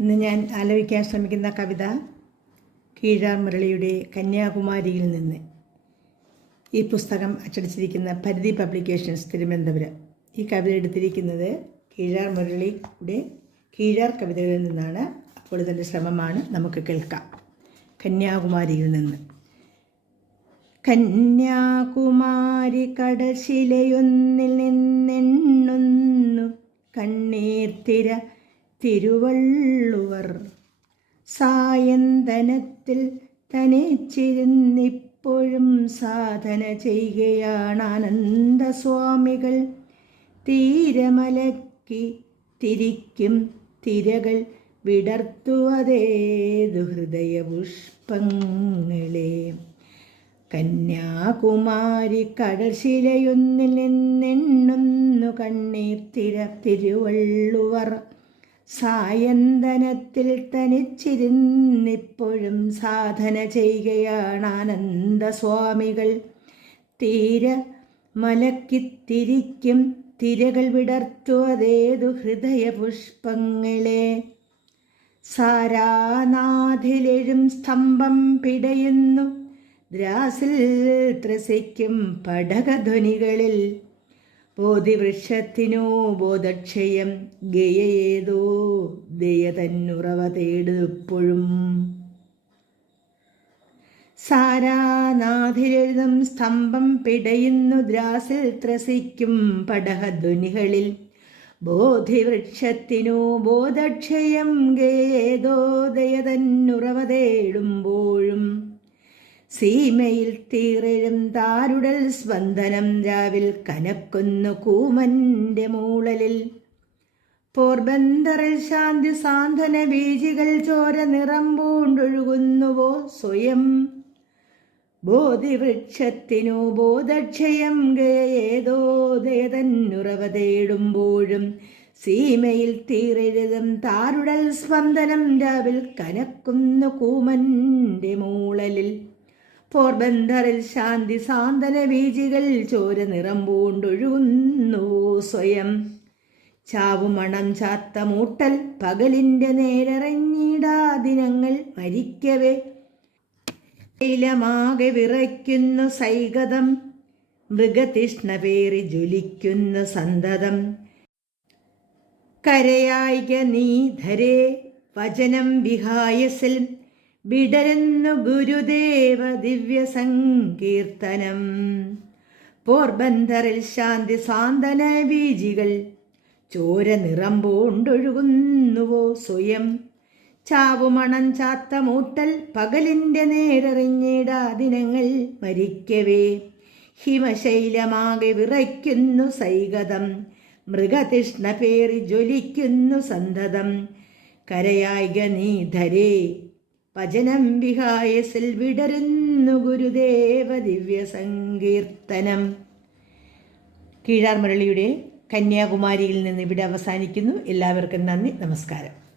ഇന്ന് ഞാൻ ആലപിക്കാൻ ശ്രമിക്കുന്ന കവിത കീഴാർ മുരളിയുടെ കന്യാകുമാരിയിൽ നിന്ന്. ഈ പുസ്തകം അച്ചടിച്ചിരിക്കുന്ന പരിധി പബ്ലിക്കേഷൻസ് തിരുവനന്തപുരം. ഈ കവിത എടുത്തിരിക്കുന്നത് കീഴാർ മുരളിയുടെ കീഴാർ കവിതകളിൽ നിന്നാണ്. അപ്പോൾ ഇതിന്റെ ശ്രമമാണ് നമുക്ക് കേൾക്കാം. കന്യാകുമാരിയിൽ നിന്ന്. കന്യാകുമാരി കടശിലയൊന്നിൽ നിന്നെണ്ണുന്നു കണ്ണീർത്തിര തിരുവള്ളുവർ സായന്തനത്തിൽ തനിച്ചിരുന്നിപ്പോഴും സാധന ചെയ്യുകയാണ് ആനന്ദസ്വാമികൾ തീരമലക്കി തിരിക്കും തിരകൾ വിടർത്തുവതേതു ഹൃദയപുഷ്പങ്ങളെ കന്യാകുമാരി കടശിലയൊന്നിൽ നിന്നെണ്ണുന്നു കണ്ണീർ തിര തിരുവള്ളുവർ. സായന്തനത്തിൽ തനിച്ചിരുന്നിപ്പോഴും സാധന ചെയ്യുകയാണ് ആനന്ദസ്വാമികൾ തീര മലക്കിത്തിരിക്കും തിരകൾ വിടർത്തുവതേതു ഹൃദയ പുഷ്പങ്ങളെ സാരാനാഥിലെഴും സ്തംഭം പിടയുന്നു ദ്രാസിൽ ത്രസിക്കും പടകധ്വനികളിൽ. ബോധിവൃക്ഷത്തിനോ ബോധക്ഷയം ഗയയേതോ ദയ തന്നുറവ തേടുപ്പോഴും. സാരാനാഥിലെഴുതും സ്തംഭം പിടയുന്നു ദ്രാസിൽ ത്രസിക്കും പടഹധ്വനികളിൽ. ബോധിവൃക്ഷത്തിനു ബോധക്ഷയം ഗേതോ ദയ തന്നുറവ തേടുമ്പോഴും സീമയിൽ തീറഴും താരുടൽ സ്പന്ദനം രാവിൽ കനക്കുന്നു കൂമന്റെ മൂളലിൽ. പോർബന്തറിൽ ശാന്തി സാന്ത്വന ബീജികൾ ചോര നിറം പൂണ്ടൊഴുകുന്നുവോ സ്വയം? ബോധിവൃക്ഷത്തിനു ബോധക്ഷയം ഗയേതോ ദേതന്നുറവ തേടുമ്പോഴും സീമയിൽ തീരെഴുതും താരുടൽ സ്പന്ദനം രാവിൽ കനക്കുന്നു കൂമന്റെ മൂളലിൽ. പോർബന്തറിൽ ശാന്തി സാന്ത്വന ബീജികൾ ചോര നിറം പൂണ്ടൊഴുകുന്നു സ്വയം. ചാവുമണം ചാത്ത മൂട്ടൽ പകലിന്റെ നേരറിഞ്ഞിടാ ദിനങ്ങൾ മരിക്കവേ. ശൈലമാകെ വിറയ്ക്കുന്നു സൈകതം മൃഗതൃഷ്ണ പേറി ജ്വലിക്കുന്നു സന്തതം. കരയായിക നീധരേ വചനം വിഹായസിൽ വിടരുന്നു ഗുരുദേവ ദിവ്യ സങ്കീർത്തനം. പോർബന്ധറിൽ ശാന്തി സാന്ത്വന ബീജികൾ ചോര നിറം പൂണ്ടൊഴുകുന്നുവോ സ്വയം? ചാവുമണം ചാത്ത മൂട്ടൽ പകലിന്റെ നേരറിഞ്ഞിടാ ദിനങ്ങൾ മരിക്കവേ. ഹിമശൈലമാകെ വിറയ്ക്കുന്നു സൈകതം മൃഗതൃഷ്ണ പേറി ജ്വലിക്കുന്നു സന്തതം. കരയായിക നീധരേ ഭജനം വിഹായസിൽ വിടരുന്നു ഗുരുദേവ ദിവ്യ സങ്കീർത്തനം. കീഴാർ മുരളിയുടെ കന്യാകുമാരിയിൽ നിന്ന് ഇവിടെ അവസാനിക്കുന്നു. എല്ലാവർക്കും നന്ദി. നമസ്കാരം.